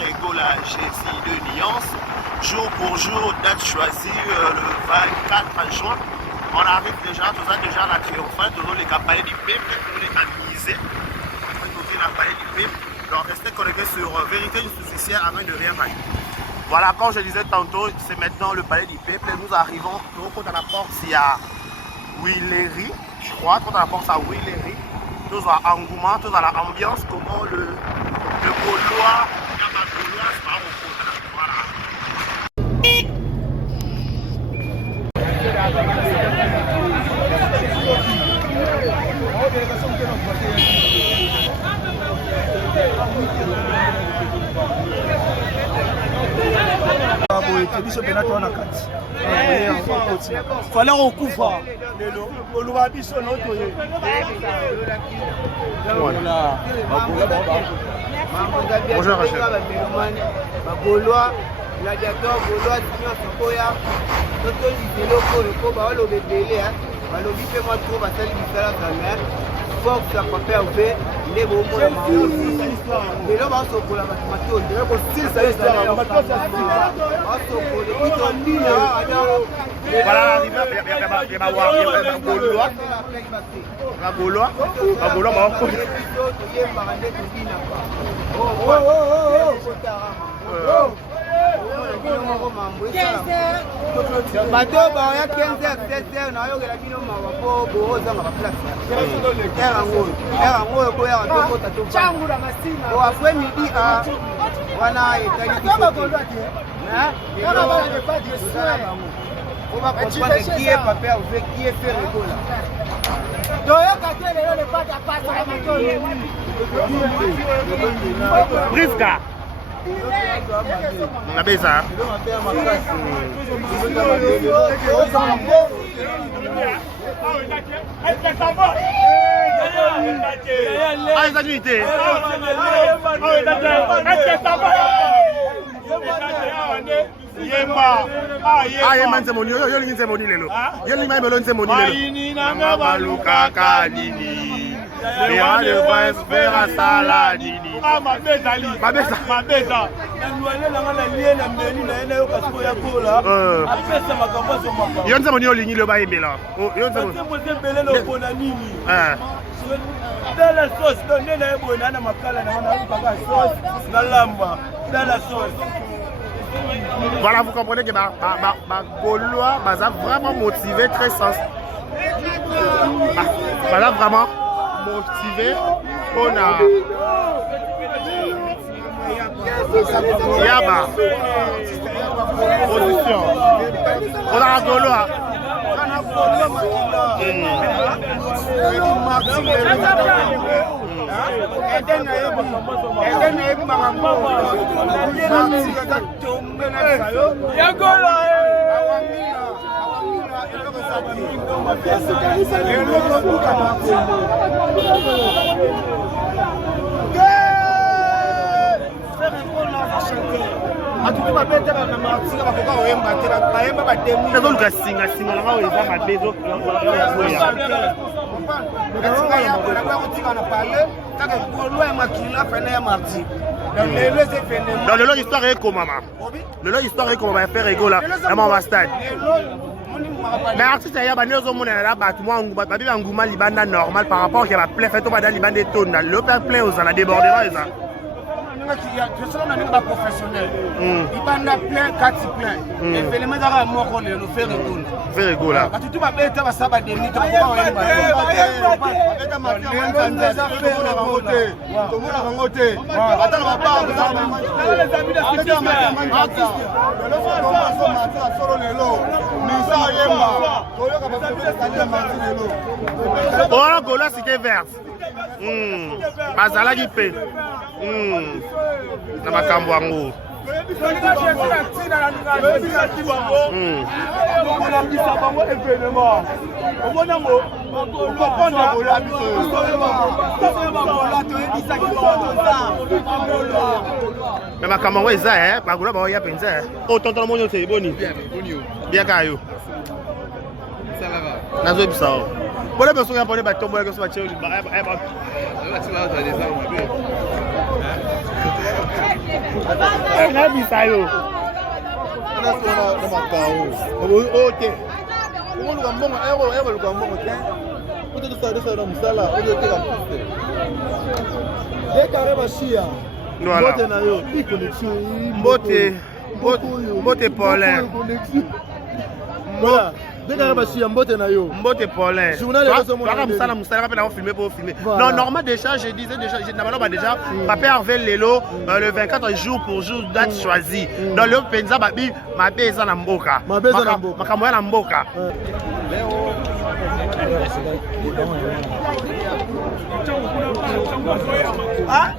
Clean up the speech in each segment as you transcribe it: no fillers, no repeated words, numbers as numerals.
faire égo la Jésus de Nyons. Jour pour jour, date choisie le 24 juin. On arrive déjà, tout ça déjà la triomphante, tous les campagnes du peuple, tous les camisés, tous les campagnes du peuple. Donc restez connectés sur Vérité Justicière avant de rien faire. Voilà, comme je disais tantôt, c'est maintenant le palais du peuple. Nous arrivons, nous, à la porte, il y a Willery, je crois, quand à la porte, il y a Willery. Nous avons engouement, nous avons l'ambiance, comment le Gaulois, la Gauloise va au côté. Voilà. Fallait recouvrir. Bonjour Rachel. Gaulois, gladiateur Gaulois, Sokoya, Toto Loko, Baolo Bébélé, Balobi fait moi trop, Basali Bifala Kamer, Fox, la papère ouvert, les beaux mots, mais là, on se colle à mathématiques, on dirait qu'on style ça, voilà l'arrivée, il y a ma Gaulois, bato baya 15h 16h na yokela bino mawa po bozanga ba place yango koya tokota tofanga o après midi a wana etali on va comprendre qui est papa ou qui est fait récola Briska. Na beza. Yemba nze moni yo lingi nze moni lelo. Yo lingi mai belonze moni lelo. Ayini nanga baluka kanini. Bera de prince bera saladini. Mabeza. Yo nze moni yo lingi lo ba yembela. Yo nze moni. Dans la sauce, donnez la bonne à ma cala, on a pas sauce, la lamba, dans la sauce. Voilà, vous comprenez que Gaulois sont vraiment motivés, très sens. Vraiment motivés. On a Yaba. Position. On a Gaulois. Dans le lot histoire est comment maman. Le lot histoire est comment on va faire rigolo là. On va stade. Mais artiste il y a pas nous on est là battement babi nguma libanda normal par rapport qu'il y a plein fait on va dans libanda tonne le plein aux la débordement ça. Je suis un professionnel. Il va en plein, 4 plein. Et fait les mettre à moi qu'on le fait rigolo. Fait rigolo là. Tu vas bête à ça va devenir ton oh Gaulois c'était vert. Bazala qui paie. Na makambo yango. Mais makambo yango eza Bagula ba ya penza. Oh tonton monyo te boni. Bien kayo. Ça va. Nazo bisao. Voilà besoin de prendre bateau pour que soit chez nabisa yo ok oluka mbongo oluka mbongo te ototosadesaela mosala oyoteka piste dekare bashia mbote na yo mbote Paulin dekare bashia mbote na yo mbote Paulin musala kapena filmer pour filmer non normal déjà je disais déjà déjà papa Hervé Lelo le 24 jour pour jour date choisie dans le penza babi mabe eza na mboka makambo ya na mboka ah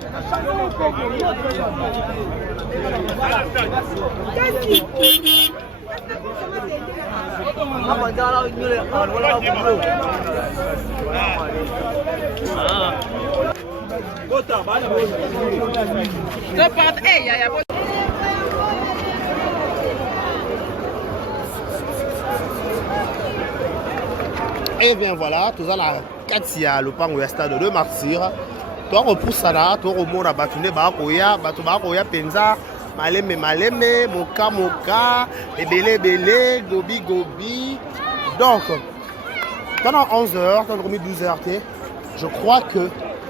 et bien voilà, tout ça la Katia, le pango ya stade de Martyr. Toi repousse là, toi remona batune ba koya penza, maleme, moka, ebele, gobi. Donc pendant 11h, dans le remis 12h, je crois que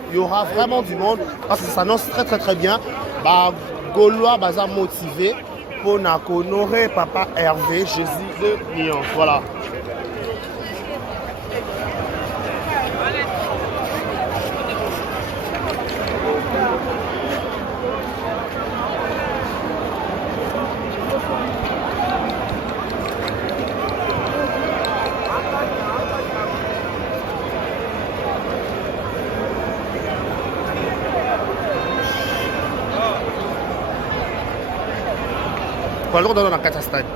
il y aura vraiment du monde parce que ça s'annonce très bien. Bah Gaulois baza motivé pour honorer papa Hervé Jésus de Lyon. Voilà. Kwa leo ndo nakata stadi.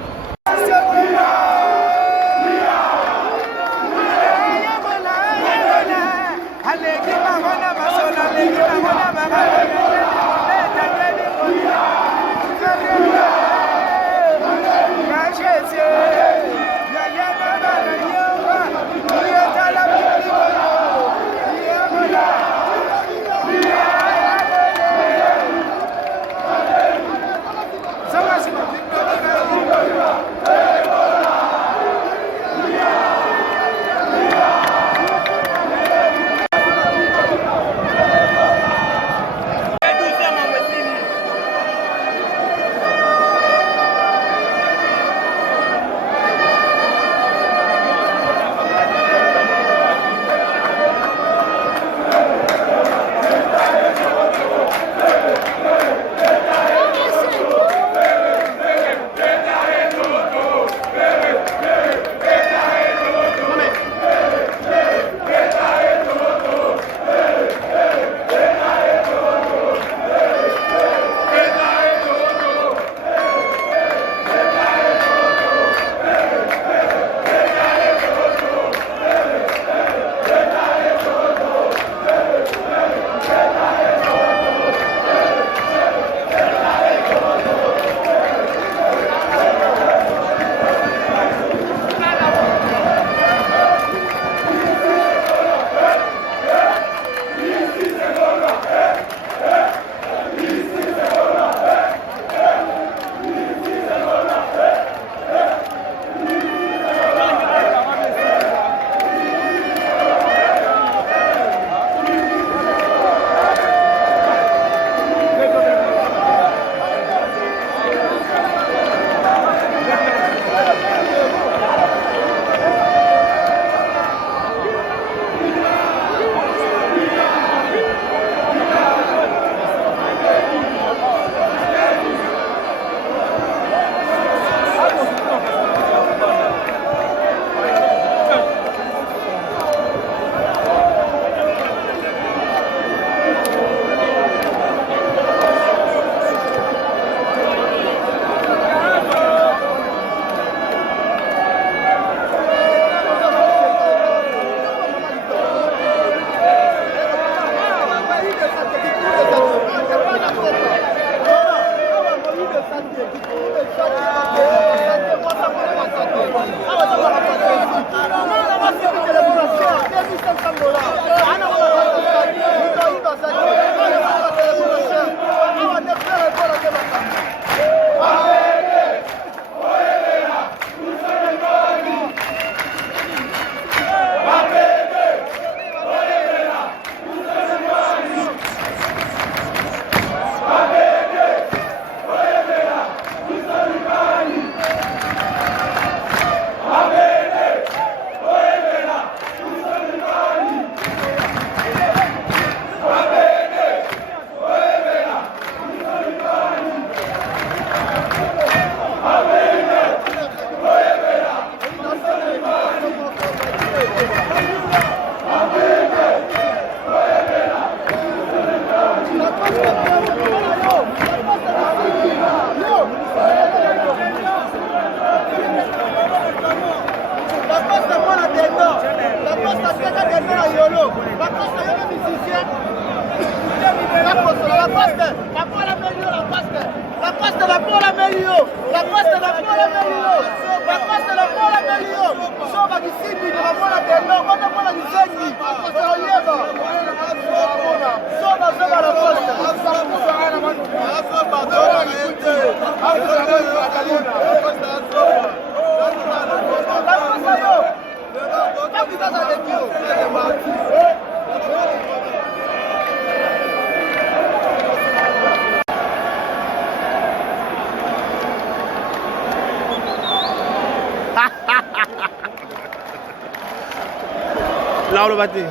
Là, on le battait.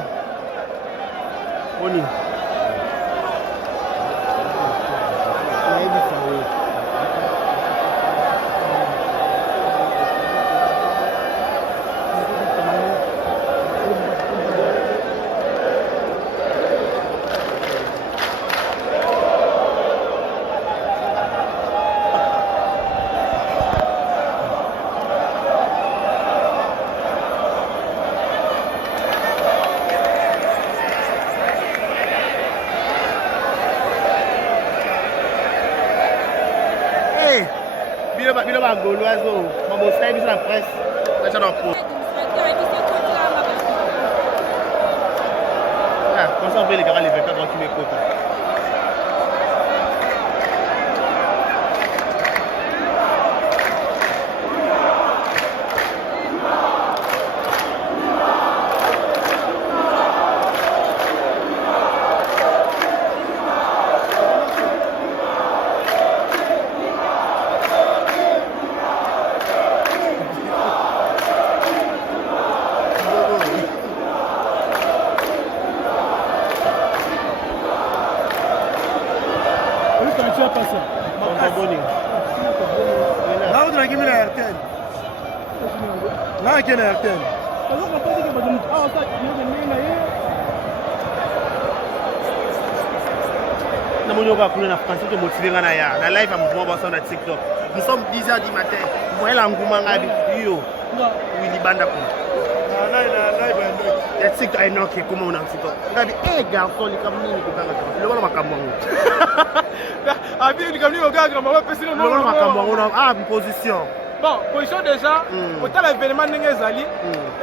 On y. Bila ba Gauloiseau, mambo style bisa na presse. Acha na po. Ah, comme ça on peut les gars les faire quand tu les côtes. La live à mouvement sur TikTok. Nous sommes 10h du matin. Vous voyez l'engouement là, oui, il banda pour. TikTok est non comment on a TikTok. Regardez, eh garçon, les camerounais qui sont le voilà ma cameroun. Ah bien, les camerounais au gars, on va passer le nom. Le ma cameroun, ah position. Bon, position déjà, autant l'événement Nengezali,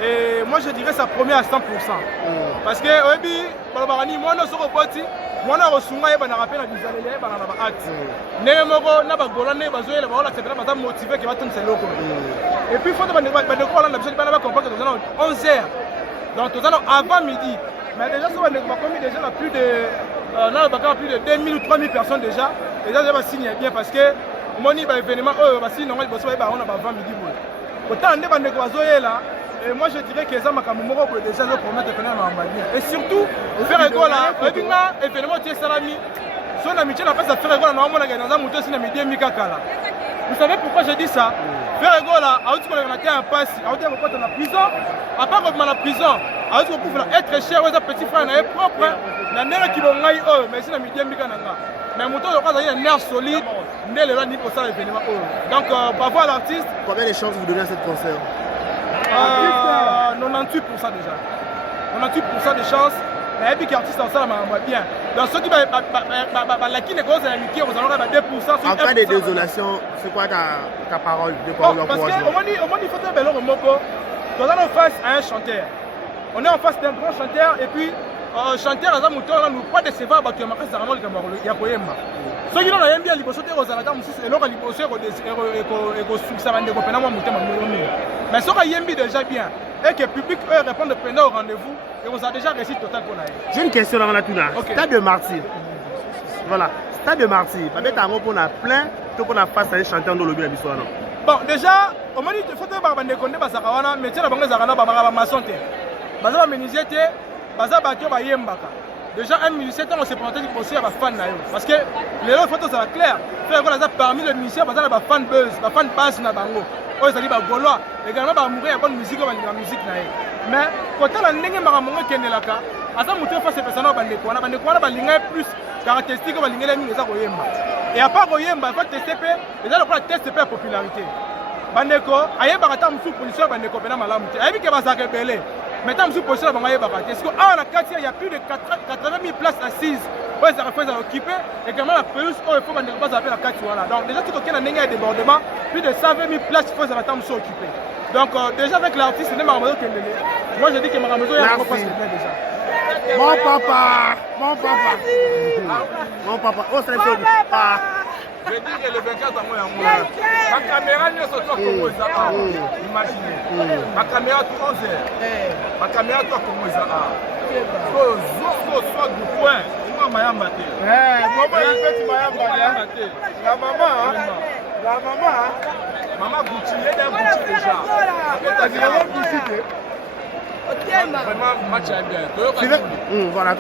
et moi je dirais ça promet à 100%. Parce que, oui, moi, je suis reporté, moi, je suis reçu, je suis rappelé à Bizalélé, je suis acte. Némoro, na bagola, ne bazoé, la bagola, c'est vraiment motivé qui va tourner ses locaux. Et puis, il faut que on a besoin de comprendre que nous allons 11h. Donc, nous allons avant midi. Mais déjà, ça va commis déjà plus de, plus de 2000 ou 3000 personnes déjà. Déjà, ça va signer bien parce que, mon événement, si on a avant midi. Autant on là, et moi je dirais que ça m'a déjà promettre de et surtout, faire école là, événement qui est salami. Son amitié n'a pas à faire école dans un moto si vous savez pourquoi je dis ça? Faire école là, à on a un pass, à on la prison, à part qu'on la prison, à on peut être cher, aux petits frères propre, la nerf qui vont mais si la midi mais mon tour de un nerf solide, mais le niveau ça événement. Donc bravo à l'artiste. Combien de chances vous donnez à cette concert? 98% déjà. 98% de chances. Mais puis l'artiste en ça m'a bien. Dans ceux qui la qui négocient la mickey, vous allez avoir 2%. En cas de désolation, c'est quoi ta parole de quoi parce qu'on dit il faut un bel homme moko. Nous allons face à un chanteur. On est en face d'un grand chanteur et puis chanteur à moteur nous pas décevoir parce que ma presse vraiment le Cameroun il y a poème. Ceux qui n'ont rien bien liboso te rozalaka musi c'est l'homme liboso eko succès bande ko pena moi mutema momi. Mais ceux qui aiment déjà bien et que le public eux répondent pendant au rendez-vous et on a déjà réussi total pour naïe. J'ai une question avant la tuna. Stade de Martyr. Voilà, Stade de Martyr. Peut-être à pour na plein tout pour na face à un chanteur dans le bien l'histoire non. Bon déjà au moment il faut te ba bande konde basakawana mais tiens la bango zakana ba maçon te. Baza menuisier te, baza bato ba yembaka. Déjà un musicien on s'est présenté du conseil à ma fan na yo parce que les autres photos ça va clair. Faire voilà ça parmi les musiciens baza ba fan buzz, ba fan basse na bango. Oyo ça dit ba gaulois également ba mourir bonne musique ba la musique na yo. Mais quand la ndenge maramongo kenelaka, asa mutu fa se pesana ba ndeko wana ba linga plus caractéristique ba linga mingi za koyemba. Et à part koyemba, il faut tester pe, déjà le tester pe la popularité. Bandeko ayeba kata musu position bandeko pena malamu te. Ayebi ke ba sa rebelle. Maintenant, je suis posé à Bangaye Bakate. Est-ce qu'à la 4 il y a plus de 80 000 places assises pour les affaires à occuper et quand même la pelouse, il faut que pas appeler la 4 voilà. Donc déjà, tout aucun a débordement, plus de 120 000 places il faut les attendre sont occupées. Donc déjà avec l'artiste, c'est Maramazo qui est mené. Moi je dis que Maramazo est un peu presque déjà. Mon papa. Oh, c'est le papa. Je dis que le 24 à moi, ma caméra ne se trouve comme ça. Imaginez. Ma caméra tout 11 heures. Ma caméra tout comme ça. Soit du point. Moi, Mayamba. La maman. Maman Gucci, elle est Gucci déjà. Vraiment, match à bien. Voilà,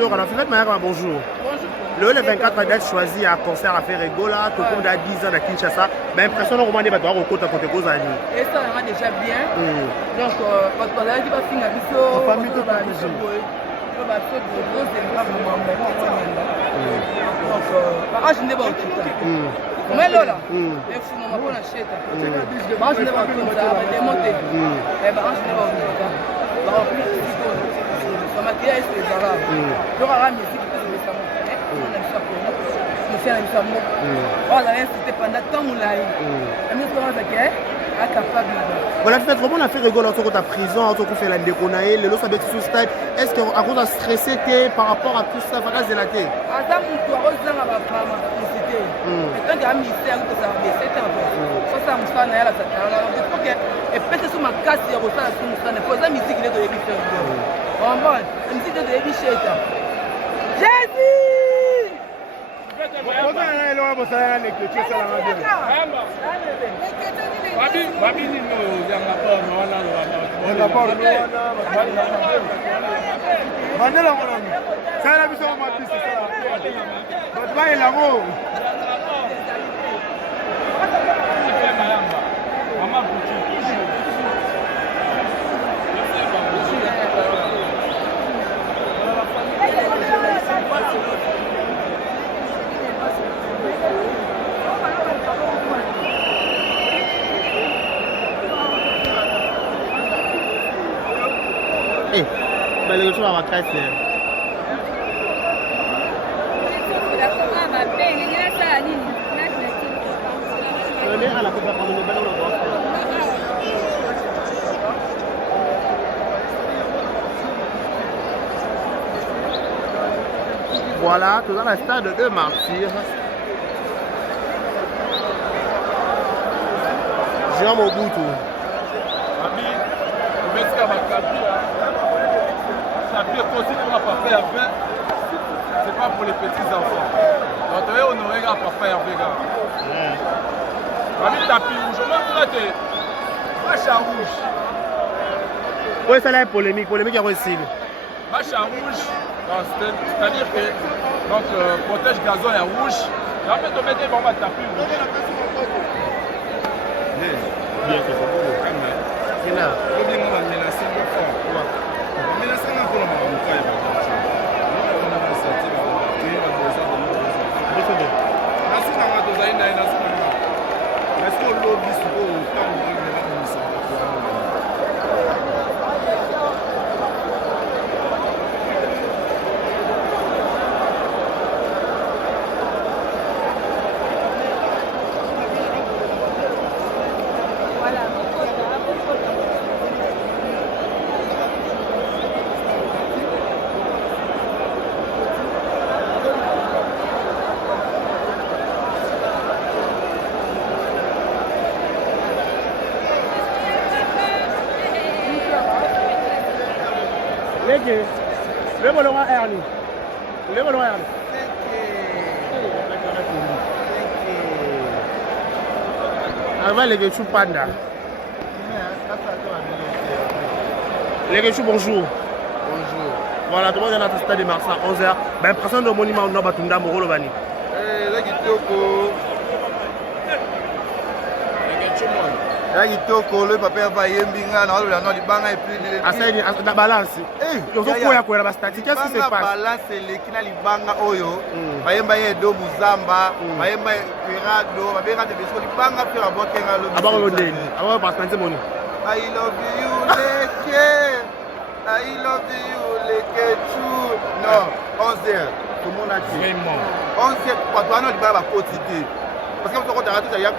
bonjour. Le 24 a été choisi à concert à faire Regola, tout le monde a 10 ans à Kinshasa. Mais l'impression que Romain Débat au côté de vos amis. Et ça, on a déjà bien. Donc, quand on a dit que c'est un famille de je n'ai pas mais là, il faut que je achète. Je n'ai pas démonté. Je ça m'a dit que c'est les Arabes. Je vais la musique, voilà, tu fais vraiment la faire rigoler en ta prison, en tant que fait la déconaille, le lot ça sous stade. Est-ce que à cause de stressé par rapport à tout ça, va la zélater? Adam tu as osé la femme publicité. Et quand il y a un mystère que ça va baisser ça me fait naïla ça. Alors il faut que et peut-être sur ma casse il y a ça sur mon stand. Pour la musique il est de l'émission. Bon, la musique est de l'émission. Jésus! Eh, ben le retour à ma caisse. Voilà, tout dans le stade de Martyrs. Jean Mobutu. C'est pas pour les petits enfants. Donc, tu es honoré à papa et à Vega. Ami tapis rouge, on va traiter. Match à rouge. Oui, ça là est polémique à réussir. Match à rouge, c'est-à-dire que donc, protège gazon et rouge. Là, on peut mettre des bombes à tapis rouge. Bien que ça. C'est là. Le ballon à Ernie. Le ballon à Ernie. Avant les Géchou Panda. Les Géchou, bonjour. Bonjour. Voilà, tout le monde est dans le stade de Marsa à 11h. Ben, personne de monument au Nabatunda, Moro Lobani. Là, kitoko le papa va yembinga na wala na libanga et puis asani na balance yozokuya kwela ba statique qu'est-ce qui se passe balance le kina libanga oyo bayemba yedo muzamba bayemba pirado babenga de beso libanga pe babokenga lo abako ndeni abako pasante moni I love you leke I love you, les ketchou. Non, 11h. Tout le monde a dit. Vraiment. 11h, pas toi, non, il va quotidien. Parce que vous avez raté, il y a 11h.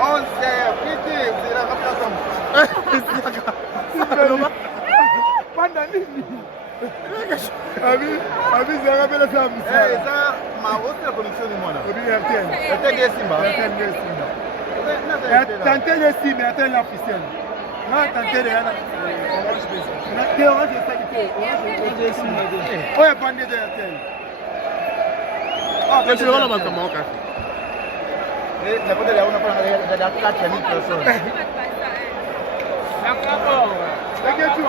11h, vite, c'est la rapidement. Pendant nini? Abi ça rappelle ça Eh, ça ma haute la connexion du monde. Obi RTL. RTL Simba. RTL Simba. Tantôt de Simba, RTL officiel. Non, tantôt de Orange Base. De Orange est qualité. Orange de Simba. Ouais, bandé de RTL. Ah, mais tu vois là comment ça? Et la côté là on a pas la 4000 personnes. D'accord. C'est que tu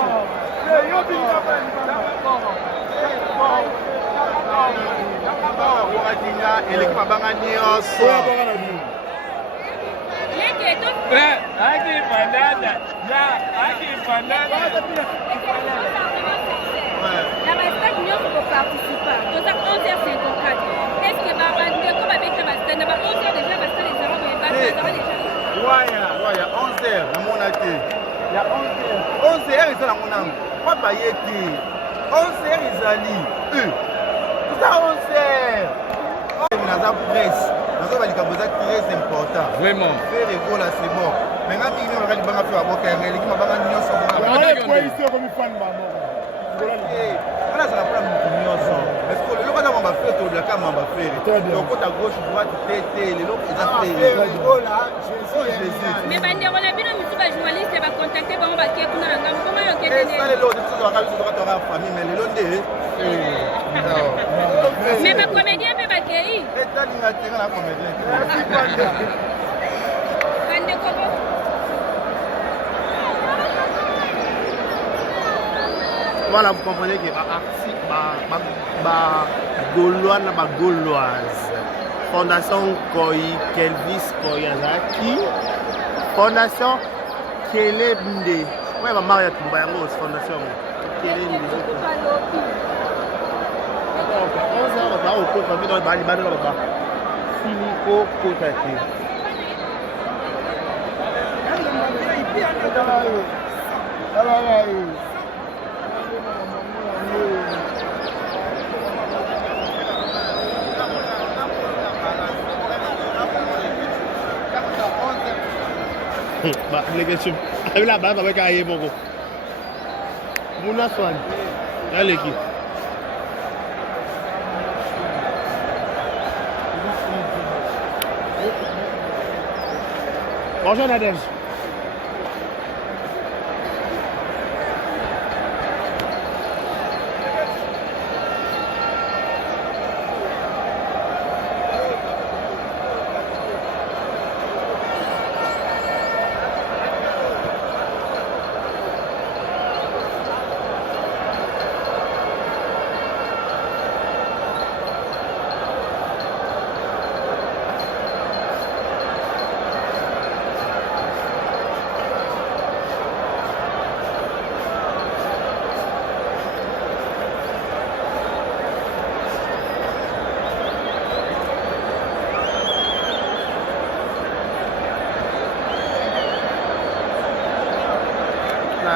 Il y a 11h, ils sont là, mon âme. Pas bailleti. 11h, ils allient. Tout ça, 11h. Dans la presse, dans la presse, très important. Vraiment. Faire égo là, c'est bon. Maintenant, il y a des gens qui ont fait un équipe, voilà, ça va prendre beaucoup de parce que le local on va faire tout le cas on va faire. Donc côté à gauche, droite, tête, les autres ils ont fait. Mais bande on a bien mis ba journaliste va contacter ba on va ke kuna ngam comment yo ke tene. Ça les autres ils sont dans la famille mais les autres mais ba comédien pe ba ke yi. Et ça il a tiré la comédien. Bande ko Voilà, vous comprenez que Gaulois na Gauloise. Fondation Koi, Kelvis Koyazaki. Fondation Kelebnde. Ouais, ma Maria Tumbayango, fondation Kelebnde. On va au cours, on va dans le bal, dans le bas. Finiko Kotate. Bah, les questions. Avec la bague avec un yébogo. Mouna Swan. Là, l'équipe. Bonjour Nadège.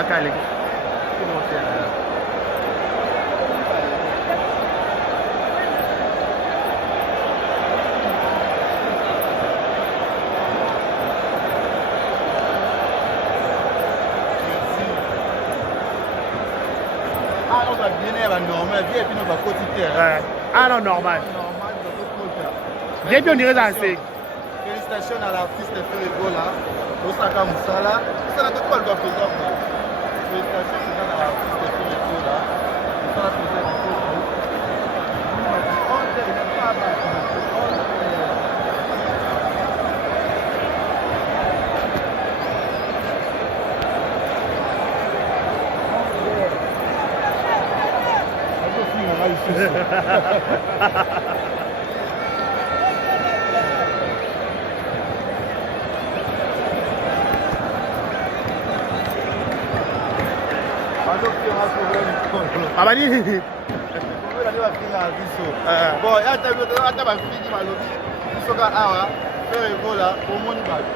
Kali. Ah, on va bien normal, bien et puis on va quotidien. Ah non, normal. Bien, puis on dirait ça assez. Félicitations à l'artiste Ferrego là, Osaka Moussala. Ça n'a pas le droit de faire. Félicitations à l'artiste Ferrego là. Osaka Moussala. Abadi. Bon, ata bafiki balobi bisoka awa fere ekola omoni bato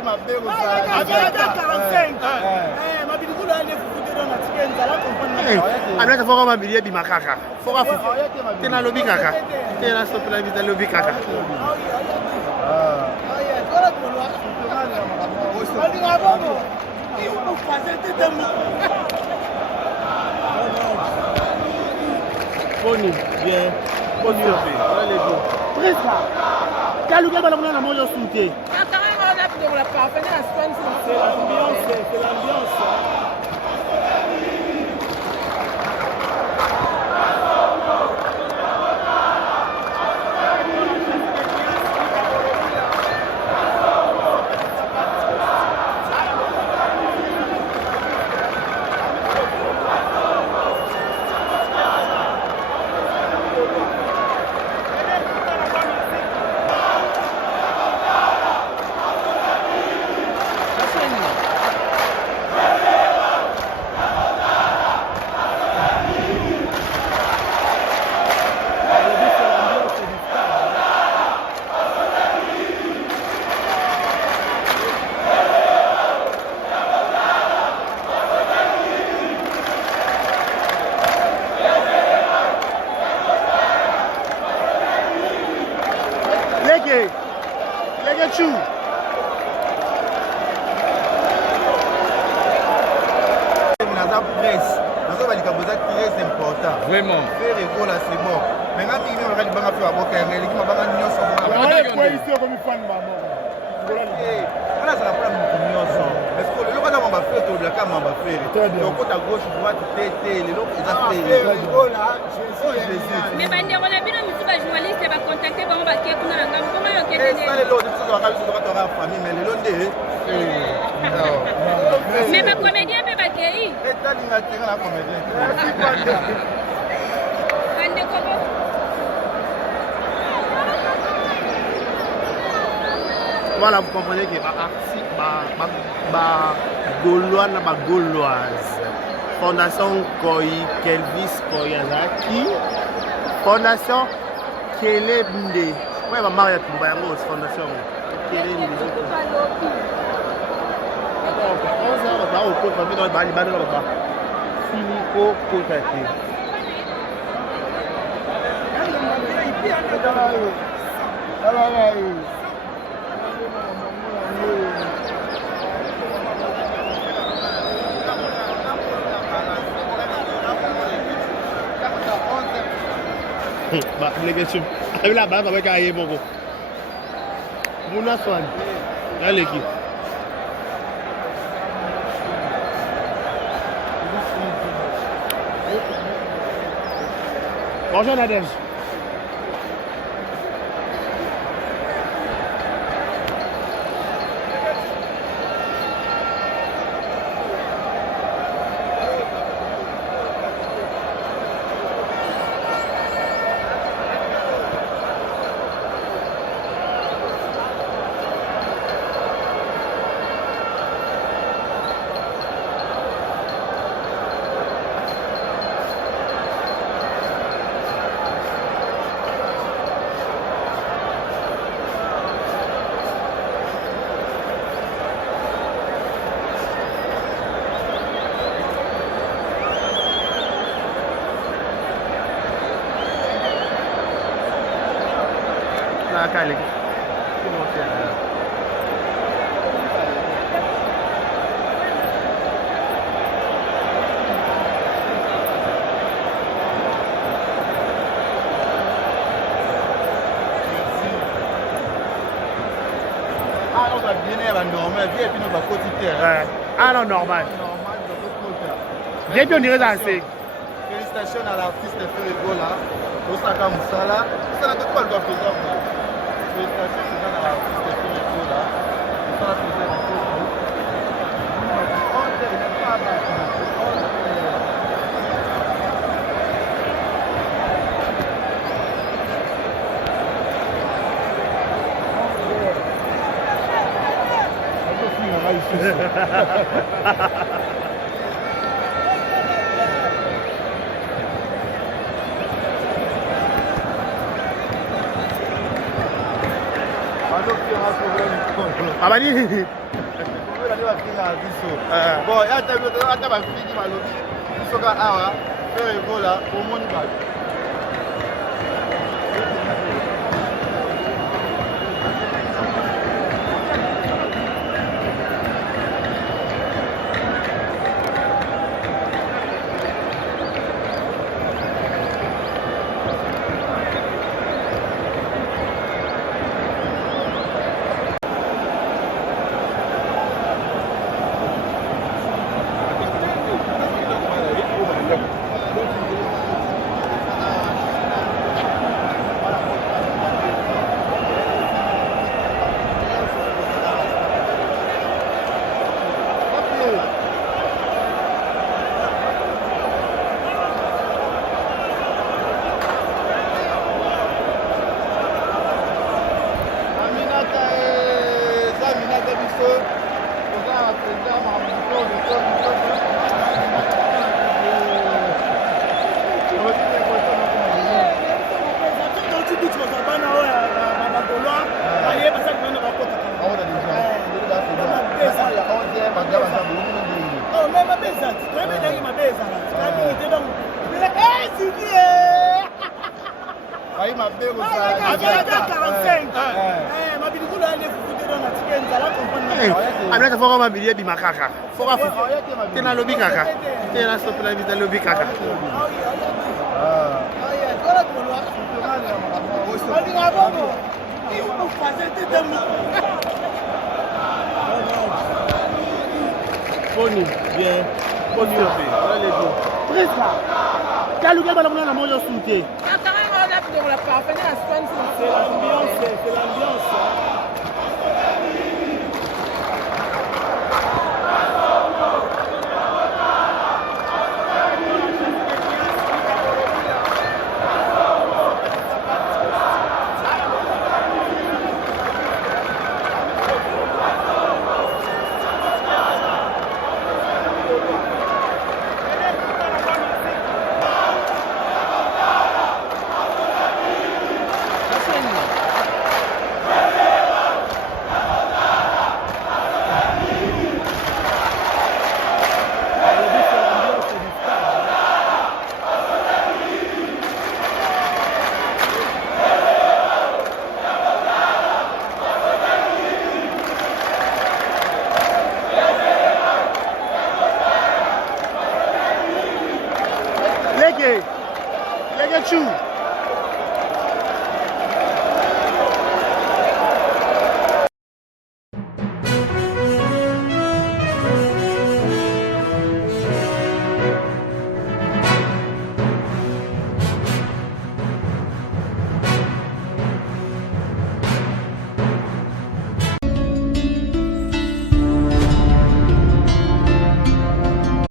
ezalaki mabe kosala anaka foka mabili ebima kaka foka fufu te nalobi kaka te nasopela biza lobi kaka Pony, bien. Pony, Presque. Quel lugar va la manger sauté? C'est l'ambiance, c'est l'ambiance. Lege chou. naza presse nazo balikambo eza très important Vraiment. faire ekola c'est bon maintenant mingi baka libanga mpe baboka yango eleki mabanga nyonso wana azala mpona motu nyonso parce que lelo kaka mamba fere tolobelaka mamba fere lokota gauche droite te te lelo eza fere Mais bandeko na bino misu bajournaliste bacontacte bango bakie kuna na ngambo koma yokete lelo bisoka biso tokatoka famille mais lelo nde mais bacomédien mpe bakei etalinga tenga na comédien bandeko bo Voilà, vous comprenez que Gaulois na Gauloise. Fondation Koi, Kelvis Koyazaki. Fondation Kelebnde. Ouais, ma Maria Tumbayango, fondation Kelebnde. Finiko Kotate. Bah, les questions. Là, bah, avec un bon. Mouna Swan. Allez, qui? Bonjour, Nadège. Kali. Ah non, ça vient à la normale, viens et puis nous va quotidien. Ah non, normal. Viens puis on dirait ça assez. Félicitations à l'artiste Ferregola, Osaka Moussala. Ça n'a pas le droit de faire. Félicitations à l'artiste Ferregola. Osaka Moussala. abadi bon ata bafiki balobi bisoka awa fere ekola omoni bato Amna foko mabili bi makaka. Foko fufu. Tena lobi kaka. Tena stop la vita lobi kaka. Boni, bien. Boni ope. Presque. Quel lugar dans la moyo souté. C'est l'ambiance, c'est l'ambiance. Lege chou.